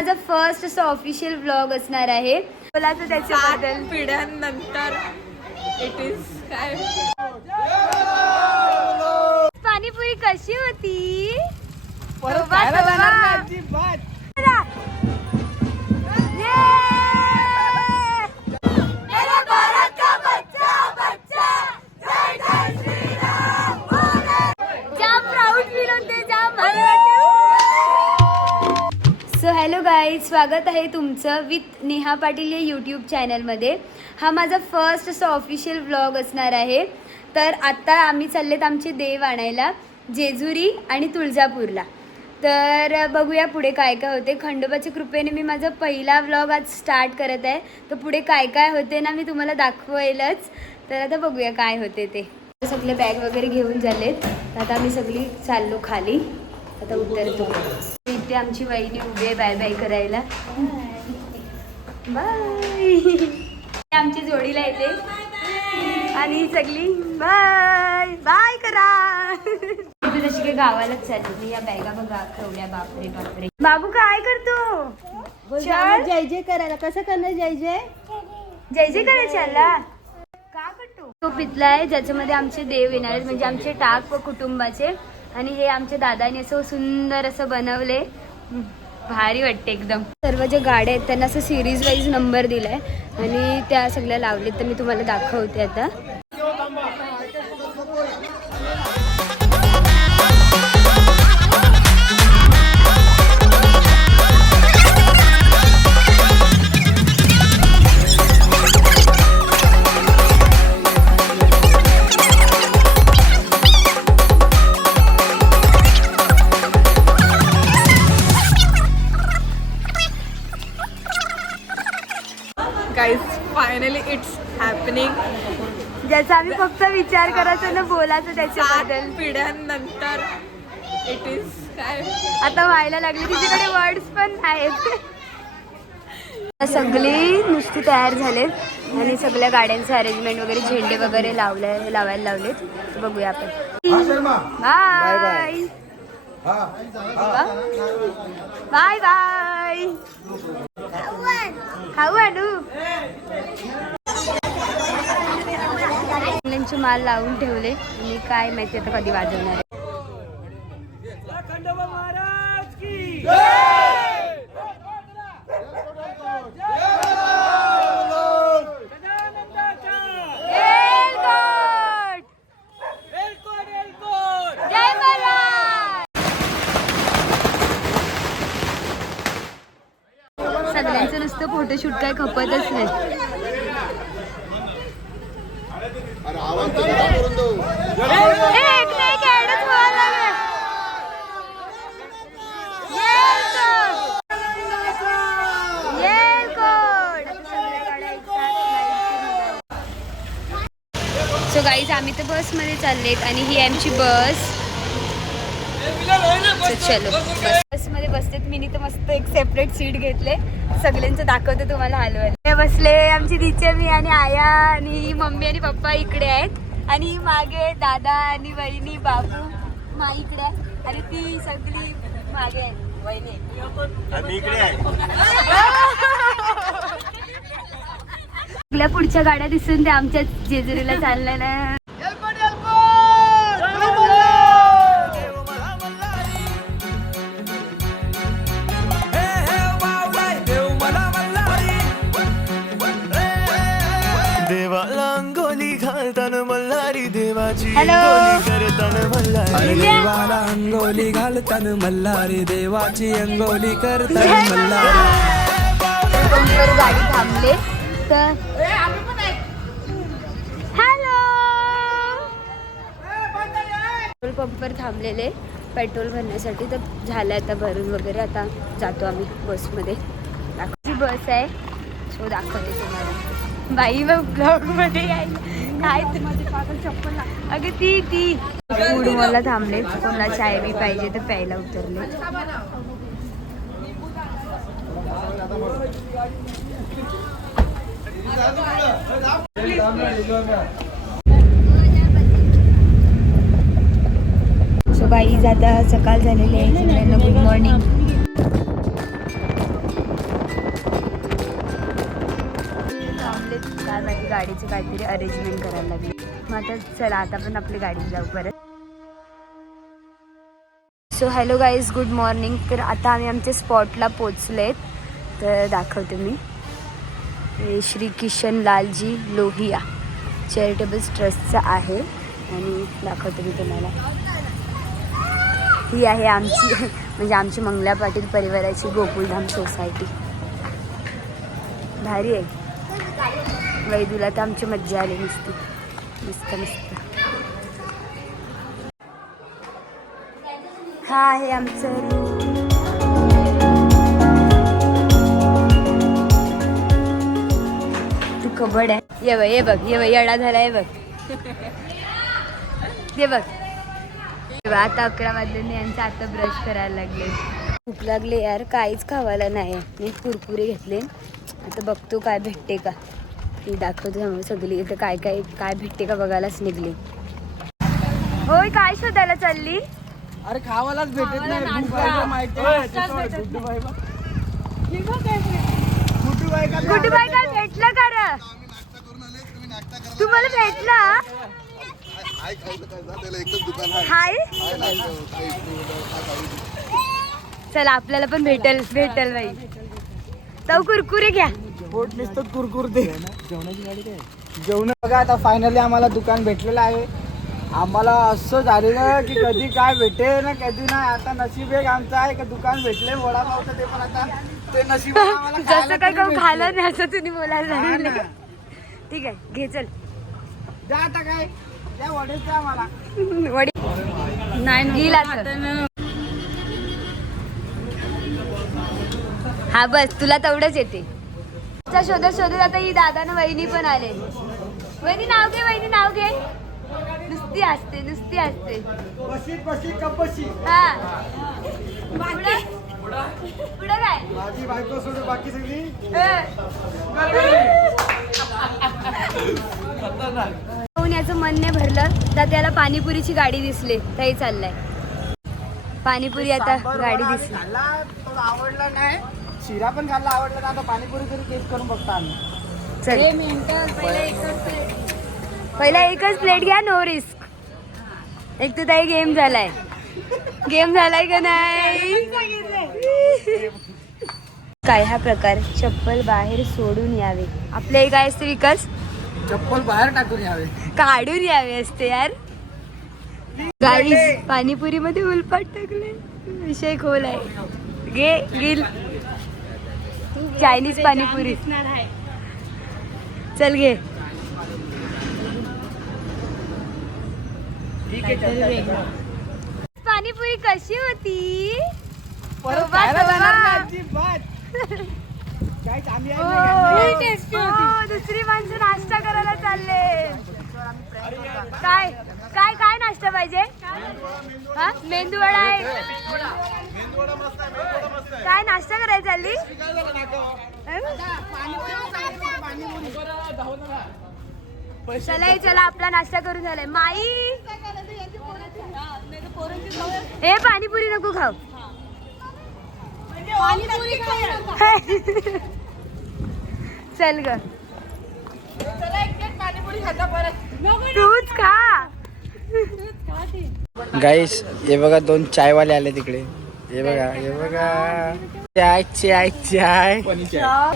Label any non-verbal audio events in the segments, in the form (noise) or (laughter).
माझा फर्स्ट असं official blog असणार आहे. बोला तर त्याच्याबद्दल. पिढ्यांनंतर इट इज काय? पाणीपुरी कशी होती? परत तोबा, खायला तोबा. जाणार नाही अजिबात. स्वागत आहे तुमचं विथ नेहा पाटील या यूट्यूब चॅनलमध्ये हा माझा फर्स्ट असं ऑफिशियल व्लॉग असणार आहे. तर आत्ता आम्ही चाललेत आमचे देव आणायला जेजुरी आणि तुळजापूरला. तर बघूया पुढे काय काय होते. खंडोबाच्या कृपेने मी माझा पहिला व्लॉग आज स्टार्ट करत आहे. तर पुढे काय काय होते ना मी तुम्हाला दाखवेलच. तर आता बघूया काय होते ते. सगळे बॅग वगैरे घेऊन झालेत. आता आम्ही सगळी चाललो खाली. आता उतरतो इथे आमची वहिनी उभी आहे बाय बाय करायला. बाय. आमची जोडीला येते. आणि सगळी. बाय. बाय करा. काही गावालाच चालली या बॅगा बघा बापरे बापरे. बाबू काय करतो. जय जय करायला. कसं करणार जय जय जय जय करायचे आला का करतो? तो पितला आहे ज्याच्यामध्ये आमचे देव येणार आहेत. म्हणजे आमचे टाक व कुटुंबाचे. आणि हे आमच्या दादाने असं सुंदर असं बनवले. भारी वाटते एकदम. सर्व जे गाड्या आहेत त्यांना असं सिरीज वाईज नंबर दिलाय. आणि त्या सगळ्या लावलेत तर मी तुम्हाला दाखवते आता. आम्ही फक्त विचार करायचो ना बोलायचं त्याच्याबद्दल. पिढ्यांनंतर इट इज काय? आता व्हायला लागली तिच्याकडे वर्ड्स पण आहेत सगळी नुसती तयार झालेत आणि सगळ्या गाड्यांचं अरेंजमेंट वगैरे झेंडे वगैरे लावले लावायला लावलेत. तर बघूया आपण. बाय बाय बाय खाऊ आणू. मुलांचे माल लावून ठेवले आणि काय माहिती आता कधी वाजवणार आहे. सगळ्यांचं नुसतं फोटोशूट काय खपतच नाही ए, इकडे एक ऍडच व्हायला लागलाय. एलकोट! एलकोट! आता सगळ्या गाड्या एकसाथ लाईनशी सो गाईज आम्ही तर बसमध्ये चाललेत आणि ही आमची बस चलो बसमध्ये बसतेत. मी तर मस्त एक सेपरेट सीट घेतले. सगळ्यांचं दाखवते तुम्हाला हलवायला बसले आमची दिचे मी आणि आया आणि मम्मी आणि पप्पा इकडे आहेत. आणि मागे दादा आणि वहिनी बाबू मा इकडे आहे. आणि ती सगळी मागे आहे. वहिनी. आपल्या पुढच्या गाड्या दिसून ते आमच्या जेजुरीला चालल्या ना. देवाला अंगोली घालताना अरे देवाला अंगोली घालताना मल्हारी देवाची अंगोली करताना मल्हारी. पंपवर गाडी थांबले तर हॅलो. पेट्रोल पंपवर थांबलेले पेट्रोल भरण्यासाठी. तर झालं आता भरून वगैरे. आता जातो आम्ही बसमध्ये. दाखवची बस आहे सो दाखवते तुम्हाला. बाई मग ब्लॉगमध्ये यायला. अगं ती ती. फूड मला थांबले. कोणाला चाय बी पाहिजे तर प्यायला उतरले. सो बाई आता सकाळ झालेली आहे. सगळ्यांना गुड मॉर्निंग गाडीचं काहीतरी अरेंजमेंट करायला लागली. मग आता चला आता पण आपली गाडी जाऊ परत. So hello guys good morning तर आता आम्ही आमच्या स्पॉटला पोचलेत. तर दाखवते मी. श्री किशन लालजी लोहिया चॅरिटेबल ट्रस्टचं आहे. आणि दाखवते मी तुम्हाला. ही आहे आमची म्हणजे आमची मंगला पाटील परिवाराची गोकुलधाम सोसायटी भारी आहे. वैदूला तर आमची मज्जा आली नुसती. मस्त मस्त. हा आहे आमचं. तू कबड आहे. ये बघ ये बघ ये बघ येडा झाला ये बघ. ये बघ. बघ, आता अकरा वाजले यांचं आता ब्रश करायला लागले. भूक लागले यार काहीच खावायला नाही. मी कुरकुरे घेतले. आता बघतो काय भेटते का. ती दाखवतो समोर सगळी? इथं काय काय काय भेटते का बघायलाच निघली. होय काय शोधायला चालली? अरे खावालाच भेटत नाही का बाय काय भेटलं का रे तुम्हाला भेटला? हाय. चला आपल्याला पण भेटेल भेटेल बाई. तो कुरकुरे घ्या. पोट नुसतं कुरकुर दे. जेवणाची गाडी काय जेवण बघा आता फायनली आम्हाला दुकान भेटलेलं आहे. आम्हाला असं झालेलं की कधी काय भेटे ना कधी नाही. आता नशीब एक आमचं आहे का दुकान भेटले वडापावचं ते पण आता. ते नशीब आम्हाला (laughs) खायला जसं काय भेटले. खाल्लं नाही असं तुम्ही बोलायला लागले. ठीक आहे घे चल. द्या आता काय. त्या वडेच द्या आम्हाला. (laughs) वडी. नाही हा बस. तुला तेवढंच येते. त्या शोधत शोधत आता ही दादा ना वहिनी पण आले. वहिनी नाव घे वहिनी नाव घे. नुसती असते नुसती असते बशी बशी कपशी हा. पुढं पुढं काय? माझी बायको सोडून बाकी सगळी? पाहून याचं मन नाही भरलं तर त्याला पाणीपुरीची गाडी दिसली तरी चाललाय. पाणीपुरी आता गाडी दिसली. आवडला नाही? शिरा पण खाल्ला आवडला नाही आता पाणीपुरी तरी टेस्ट करून बघतो आम्ही. चल. पहिला एकच प्लेट घ्या नो रिस्क एक तर ताई गेम झालाय. गेम झालाय का नाही? काय हा प्रकार? चप्पल बाहेर सोडून यावे. आपल्या काय असते विकास चप्पल बाहेर टाकून यावे. काढून यावे असते यार. गाईस पाणीपुरी मध्ये उलपाट टाकले विषय खोल आहे. घे गिल. चायनीज पाणीपुरी. चल घे. पाणीपुरी कशी होती? हो. हो, दुसरी माणसं नाश्ता करायला चालले. काय? काय काय नाश्ता पाहिजे? हा? मेंदू वडा आहे. काय नाश्ता करायला चालली? चला चला आपला नाश्ता करून झालाय. माई! हे पाणीपुरी नको खाऊ. चल ग. तूच खा. गाईस हे बघा दोन चायवाले आले तिकडे. हे बघा हे बघा. चाय चाय चाय.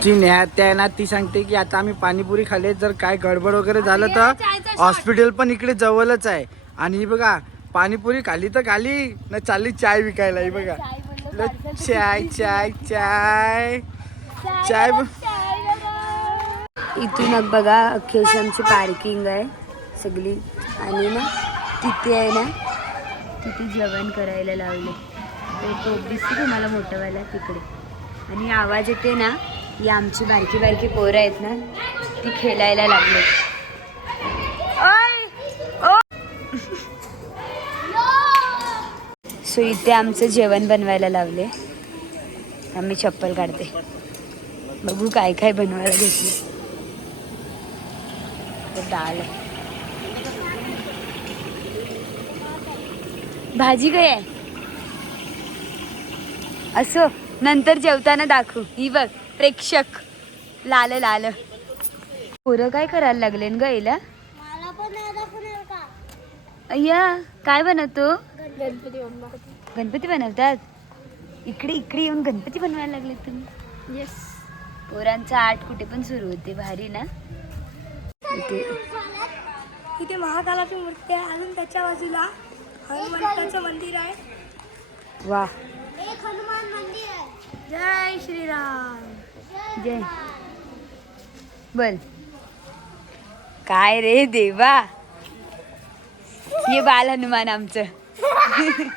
ती नेहात्या आहे ना ती सांगते की आता आम्ही पाणीपुरी खाल्ले जर काय गडबड वगैरे झालं तर हॉस्पिटल पण इकडे जवळच आहे. आणि ही बघा पाणीपुरी खाली तर खाली ना चालली चाय विकायला ही बघा. चाय चाय चाय. चाय ब- इथून बघा अख्खी आमची पार्किंग आहे. सगळी. आणि ना तिथे आहे ना तिथे जेवण करायला लावले. ते टोप दिसते तुम्हाला मोठं व्हायला तिकडे. आणि आवाज येते ना ही आमची बारकी बारकी पोरं आहेत ना ती खेळायला लागले. सो इथे आमचं जेवण बनवायला लावले. आम्ही चप्पल काढते. बघू काय काय बनवायला घेतली. तर डाळ आहे. भाजी काय आहे असो नंतर जेवताना दाखवू. ही बघ प्रेक्षक. लाल लाल. पोरं काय करायला लागले ग हिला अय्या काय बनवतो? गणपती गणपती बनवतात? इकडे इकडे येऊन गणपती बनवायला लागले तुम्ही. येस पोरांचा आर्ट कुठे पण सुरू होते भारी ना? इथे इथे महाकालाची मूर्ती आहे अजून त्याच्या बाजूला. हनुमंताचं मंदिर आहे. वा. जय श्रीराम. जय. बोल. काय रे देवा? ये बाल हनुमान आमचं. (laughs)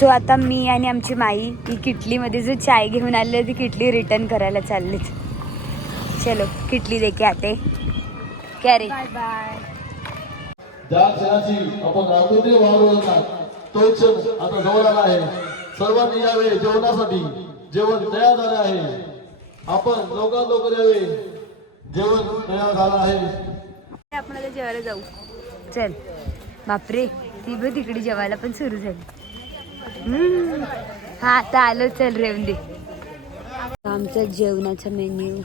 सो आता मी आणि आमची माई ही किटलीमध्ये जो चाय घेऊन आले ती किटली रिटर्न करायला चाललीच चलो किटली देके आते. क्या रे ज्या क्षणाची आपण रामकृती वाढवतात तो क्षण आता जवळ आला आहे. सर्वांनी यावे जेवणासाठी. जेवण तयार झाले आहे. आपण लवकरात लवकर यावे. जेवण तयार झालं आहे. आपण आता जेवायला जाऊ. चल. बापरे ती बघ तिकडे जेवायला पण सुरू झाली. हा आता आलो चल रेवंदे आमचा जेवणाचा मेन्यू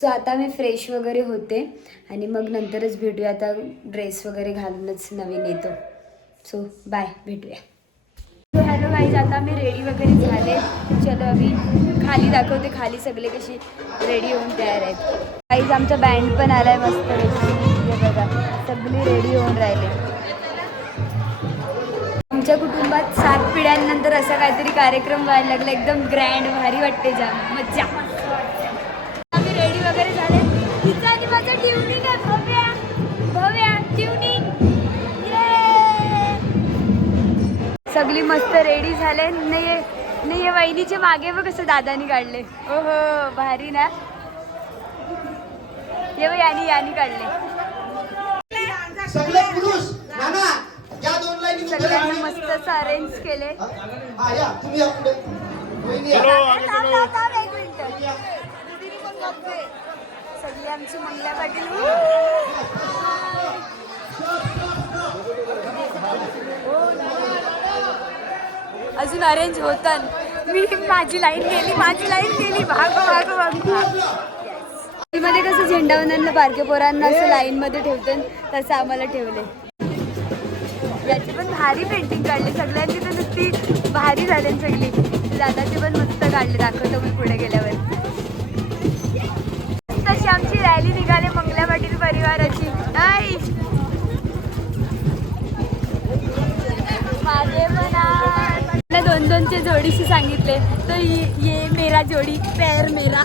सो आता मी फ्रेश वगैरे होते आणि मग नंतरच भेटूया. आता ड्रेस वगैरे घालूनच नवीन येतो. सो बाय भेटूया. सो हॅलो गाईज आता मी रेडी वगैरे झाले. चलो आम्ही खाली दाखवते. खाली सगळे कशी रेडी होऊन तयार आहेत. गाईज आमचा बँड पण आला आहे मस्त बघा सगळे रेडी होऊन राहिले. आमच्या कुटुंबात सात पिढ्यांनंतर असा काहीतरी कार्यक्रम व्हायला लागला. एकदम ग्रँड भारी वाटते जा मज्जा. आणि माझं ट्युनिंग आहे. भव्या भव्या ट्युनिंग सगळी मस्त रेडी झाले. नाही नाही या वहिनीच्या मागे बघ कसं दादानी काढले. ओहो भारी ना? ये बघ यानी यानी काढले. सगळे पुरुष नाना या दोन लाईनी सगळ्यांनी. मस्त असं अरेंज केले. हा या तुम्ही या पुढे. थांब, एक मिनिटं. सगळी आमची मंगला पाटील. अजून अरेंज होतात. मी माझी लाईन गेली माझी लाईन गेली. भाग भाग भागमध्ये कसं झेंडावनांना बारके पोरांना असं लाईन मध्ये ठेवते तसं आम्हाला ठेवले. याची पण भारी पेंटिंग काढली. सगळ्यांची तर नुसती भारी झाली सगळी. दादाची पण मस्त काढली. दाखवतो मी पुढे गेल्यावर. आमची रॅली निघाली मंगला पाटील परिवाराची. आई! माझे पण मला दोन दोनचे जोडीशी सांगितले. तो ये ये मेरा जोडी पैर मेरा.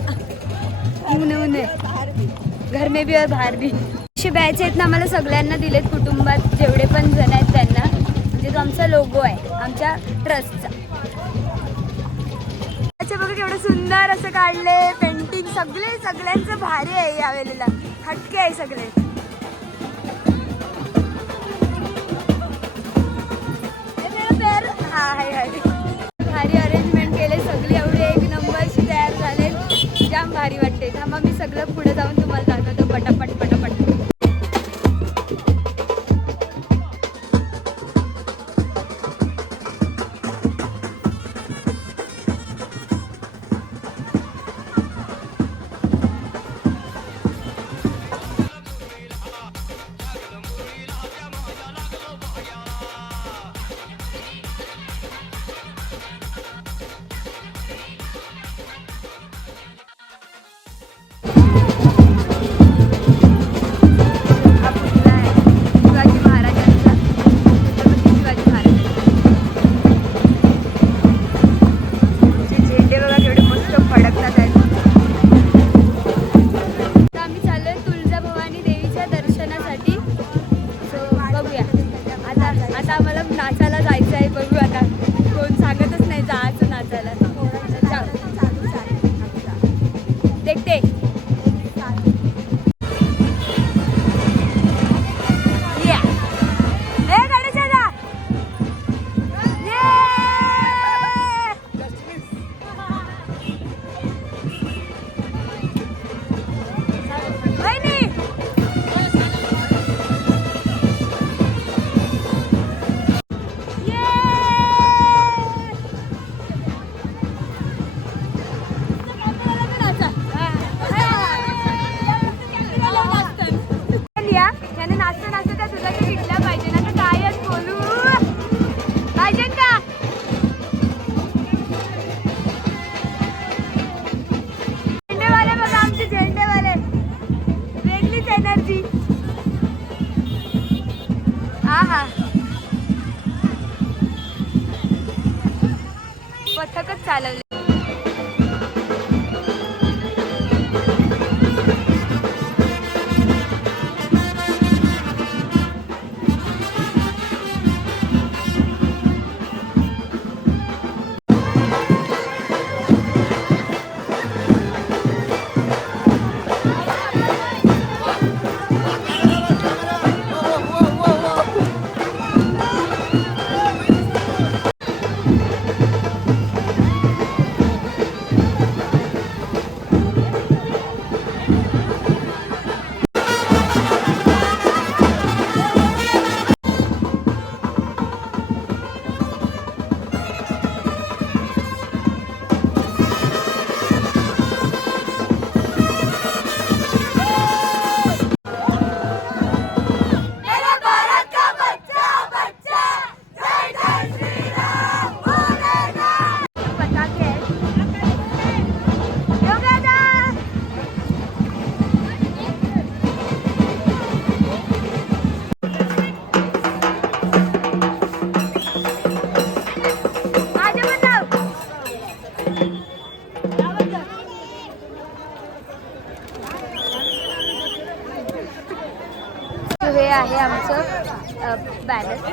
ऊन ऊन घर में भी और बाहेर भी. असे बॅच आहेत ना मला सगळ्यांना दिलेत कुटुंबात जेवढे पण जण आहेत त्यांना. म्हणजे तो आमचा लोगो आहे आमच्या ट्रस्टचा अच्छा बघा केवढं सुंदर असं काढले पेंटिंग सगळे सगळ्यांचं भारी आहे या वेळेला. हटके आहे सगळे. हा हाय हाय. भारी अरेंजमेंट केले सगळे एवढे एक नंबरशी तयार झाले जाम भारी वाटते थांबा मी सगळं पुढे जाऊन तुम्हाला दाखवतो पटापट.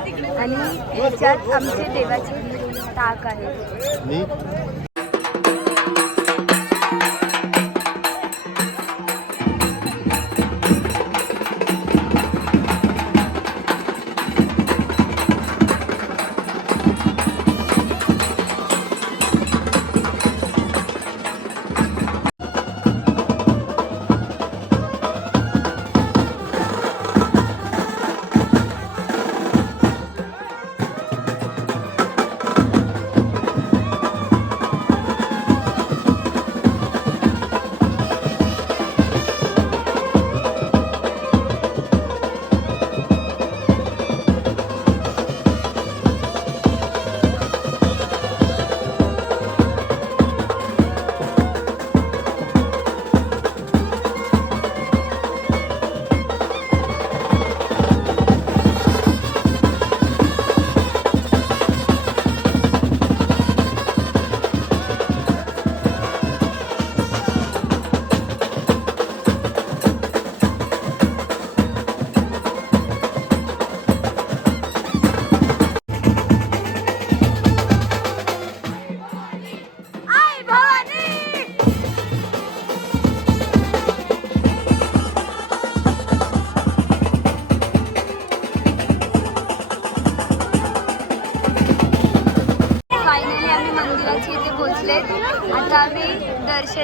आणि याच्यात आमचे देवाचे टाक आहे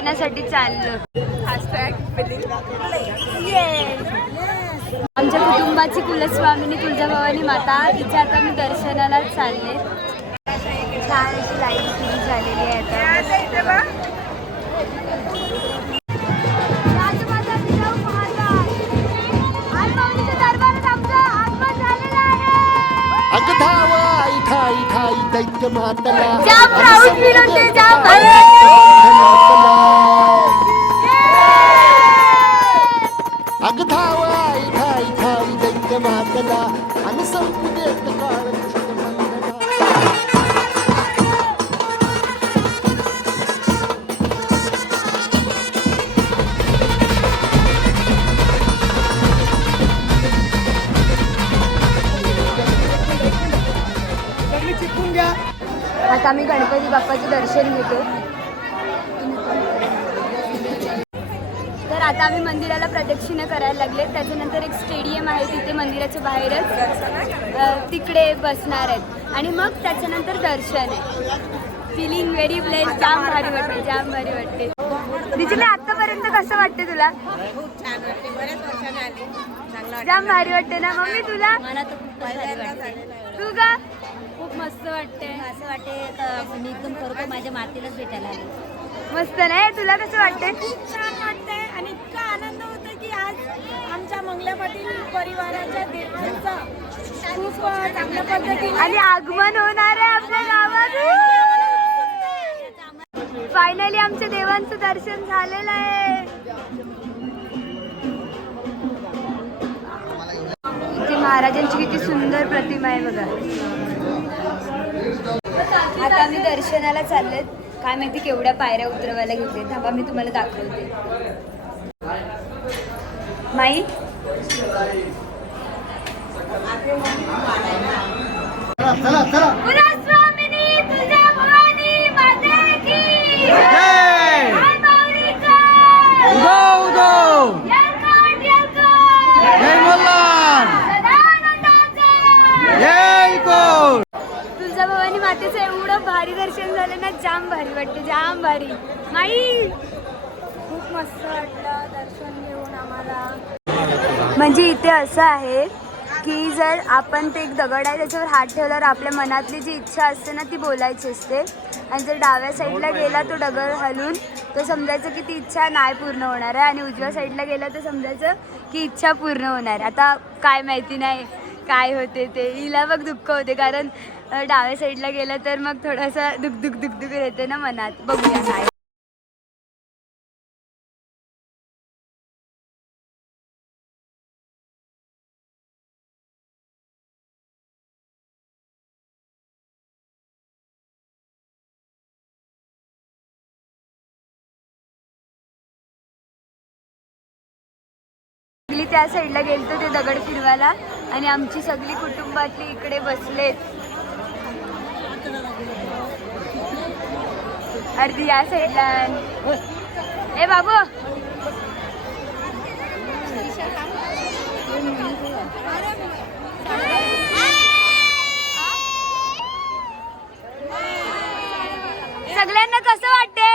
दर्शनासाठी चाललो. आमच्या कुटुंबाची कुलस्वामिनी तुळजाभवानी माता तिथे आता मी दर्शनाला चालले. छान अशी लाइट सुरू झालेली आहे आता. राजमाता जिजाऊ महाराज. आईमाऊलीच्या दरबारात जाम proud feel दैत्य आणि संपू देत काळ आता आम्ही गणपती बाप्पाचं दर्शन घेतो. आता आम्ही मंदिराला प्रदक्षिणा करायला लागले. त्याच्यानंतर एक स्टेडियम आहे तिथे मंदिराच्या बाहेरच. तिकडे बसणार आहेत. आणि मग त्याच्यानंतर दर्शन आहे. फिलिंग व्हेरी ब्लेस जाम भारी वाटते जाम भारी वाटते. तिथे आतापर्यंत कसं वाटते तुला? खूप छान वाटते. बऱ्याच वर्षाने आले. जाम भारी वाटते ना? मम्मी तुला? मला तर खूप भारी वाटते तू का? खूप मस्त वाटते असं वाटते मी एकदम खरोखर माझ्या मातीलाच भेटायला आले. मस्त नाही? तुला कसं वाटते आणि इतका आनंद होतो की आज आमच्या मंगला पाटील परिवाराच्या देवांचा खूप चांगल्या पद्धतीने आणि आगमन होणार आहे आपल्या गावात. फायनली आमच्या देवांचं दर्शन झालेलं आहे. इथे महाराजांची किती सुंदर प्रतिमा आहे बघा. आता आम्ही दर्शनाला चाललेत काय माहिती केवढ्या पायऱ्या उतरवायला घेतले थांबा मी तुम्हाला दाखवते माई चला चला कुलस्वामिनी तुझ्या भवानी माते की जय माऊलीचा येळकोट, येळकोट. सदानंदाचा. तुळजा भवानी मातेचं एवढं भारी दर्शन झालं ना जाम भारी वाटते जाम भारी. माई खूप मस्त वाटलं दर्शन म्हणजे इथे असं आहे की जर आपण ते एक दगड आहे त्याच्यावर हात ठेवल्यावर आपल्या मनातली जी इच्छा असते ना ती बोलायची असते. आणि जर डाव्या साईडला गेला तो दगड हलून तर समजायचं की ती इच्छा नाही पूर्ण होणार आहे. आणि उजव्या साईडला गेला तर समजायचं की इच्छा पूर्ण होणार आहे. आता काय माहिती नाही काय होते ते. हिला मग दुःख होते. कारण डाव्या साईडला गेलं तर मग थोडंसं दुख दुख दुख दुख येते ना मनात. बघूया काय. त्या साईडला गेलतो ते दगड फिरवायला आणि आमची सगळी कुटुंबातली इकडे बसलेत अर्धी या साईडला. ए बाबू! सगळ्यांना कसं वाटते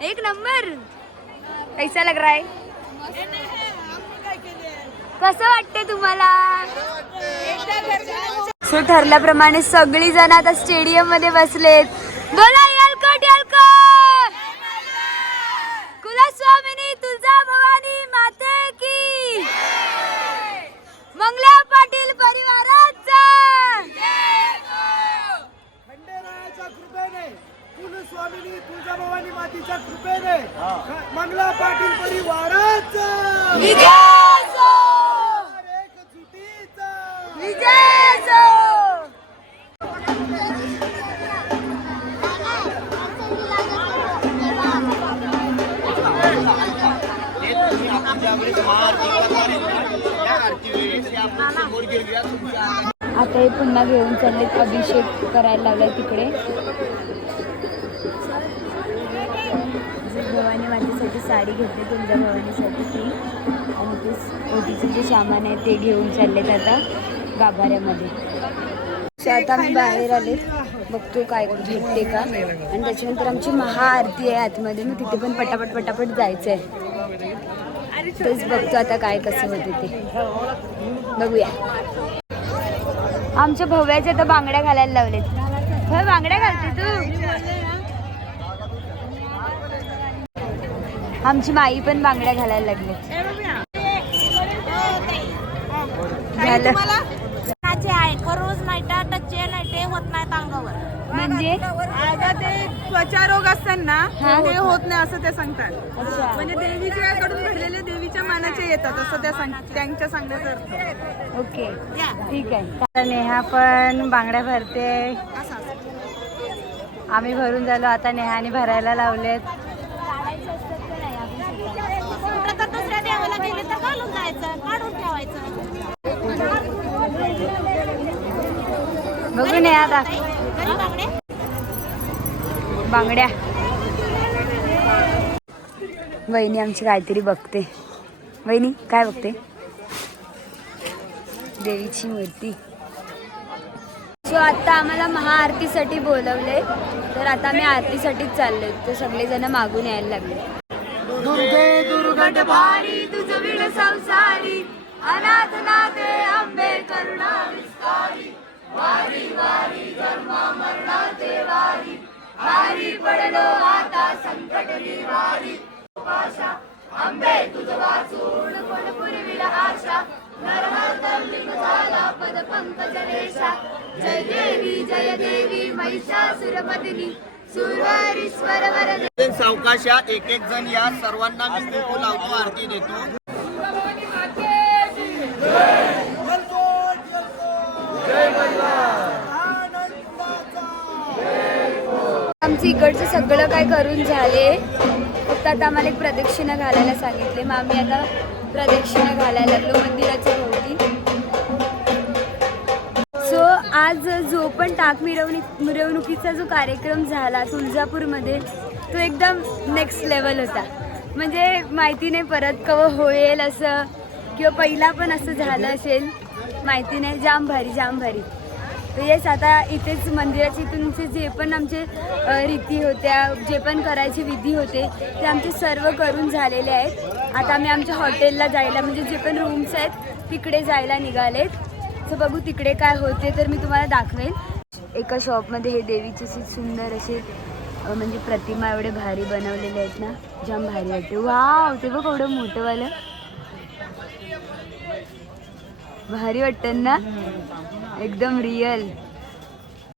एक नंबर. कैसा लग रहा है? कसं वाटते तुम्हाला? सो ठरल्याप्रमाणे सगळी जण आता स्टेडियममध्ये बसलेत. बोला गाभाऱ्यामध्ये. आता मी बाहेर आले. बघतो काय भेटते का. आणि त्याच्यानंतर आमची महाआरती आहे आतमध्ये. मग तिथे पण पटापट पटापट जायचं आहे तेच बघतो आता काय कसं होते ते. बघूया. आमच्या भव्याच्या आता बांगड्या घालायला लावलेत. हो बांगड्या घालते तू. आमची माई पण बांगड्या घालायला लागले. झालं. खरोज नाही टच्चे नाही ते होत नाहीत अंगावर. म्हणजे? अगं ते त्वचारोग असतात ना हा. ते होत नाही असं ते सांगतात. म्हणजे देवीच्या कडून घडलेले देवीच्या मानाचे येतात असं त्या सांग त्यांच्या सांगण्याचा अर्थ. ओके. ठीक आहे. नेहा पण बांगड्या भरते. आम्ही भरून झालो आता नेहाने भरायला लावलेत. कुठं तर दुसऱ्या देवाला गेले तर घालून जायचं काढून ठेवायचं. बघू नेहा आता. बांगड्या? वहिनी आमची काहीतरी बघते. वहिनी काय बघते? देवीची मूर्ती. सो आता आम्हाला महाआरतीसाठी बोलवले तर आता आम्ही आरतीसाठीच चाललोय. तर सगळेजण मागून यायला लागले. दुर्गे दुर्गट भारी तुझ विण संसारी अनाथ नाथे अंबे करुणा विस्तारी वारी वारी जन्म मरणाचे वारी हारी पडलो आता संकट निवारी उपाशा आंबे तुझ वाचून पण पुरविला आशा नरहरतलिंग झाला पद पंकज रेषा जय देवी जय देवी महिषासुरमदिनी सुरवरीश्वर वरदे सावकाशा एक एक जण या सर्वांना मी कुंकू लावतो आरती देतो जय आमचं इकडचं सगळं काय करून झाले. फक्त आता आम्हाला एक प्रदक्षिणा घालायला सांगितले. मग आम्ही आता प्रदक्षिणा घालायला लागलो मंदिराच्या भोवती. सो आज जो पण टाक मिरवणूक मिरवणुकीचा जो कार्यक्रम झाला तुळजापूरमध्ये तो एकदम नेक्स्ट लेवल होता. म्हणजे माहिती नाही परत कव होईल असं किंवा पहिला पण असं झालं असेल माहिती नाही. जाम भारी जाम भारी. तर येस आता इथेच मंदिराची तुमचे जे पण आमचे रीती होत्या जे पण करायचे विधी होते ते आमचे सर्व करून झालेले आहेत. आता आम्ही आमच्या हॉटेलला जायला म्हणजे जे पण रूम्स आहेत तिकडे जायला निघालेत. तर बघू तिकडे काय होते तर मी तुम्हाला दाखवेन. एका शॉपमध्ये हे देवीचे असे सुंदर असे म्हणजे प्रतिमा एवढे भारी बनवलेले आहेत ना जाम भारी वाटते. वाव ते बघ एवढं मोठंवालं भारी वाटतं ना? एकदम रिअल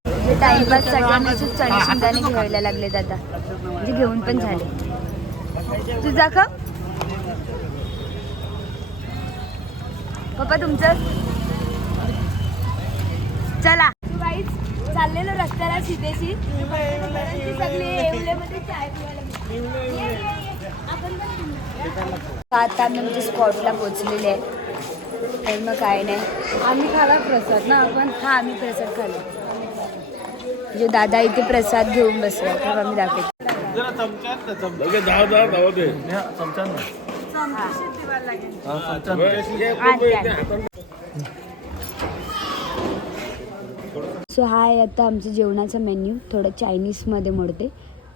म्हणजे टाइमपाससाठी आम्ही असे चणे शेंगदाणे घ्यायला लागलेत आता. म्हणजे घेऊन पण झाले. तुझा का पप्पा तुमचं? चला. चाललेलो रस्त्याला सिधेशी ती सगळी. आता आम्ही म्हणजे स्पॉटला पोचलेले आहे तर मग काय नाही. आम्ही खाला प्रसाद ना आपण हा आम्ही प्रसाद खाल्ला म्हणजे दादा इथे प्रसाद घेऊन बसला तर आम्ही दाखवतो. सो हा आहे. आता आमचं जेवणाचा मेन्यू थोडं चायनीजमध्ये मोडते.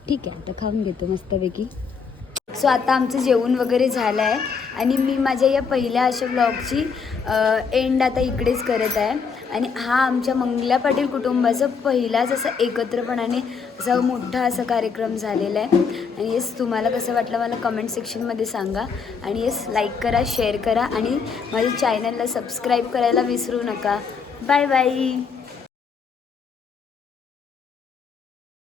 ठीक आहे आता खाऊन घेतो मस्तपैकी. सो आता आमचं जेवण वगैरे झालं आहे. आणि मी माझ्या या पहिल्या अशा ब्लॉगची एंड आता इकडेच करत आहे. आणि हा आमच्या मंगला पाटील कुटुंबाचा पहिलाच असा एकत्रपणाने असा मोठा असा कार्यक्रम झालेला आहे. आणि येस तुम्हाला कसं वाटलं मला कमेंट सेक्शनमध्ये सांगा. आणि येस लाईक करा शेअर करा. आणि माझ्या चॅनलला सबस्क्राईब करायला विसरू नका. Bye bye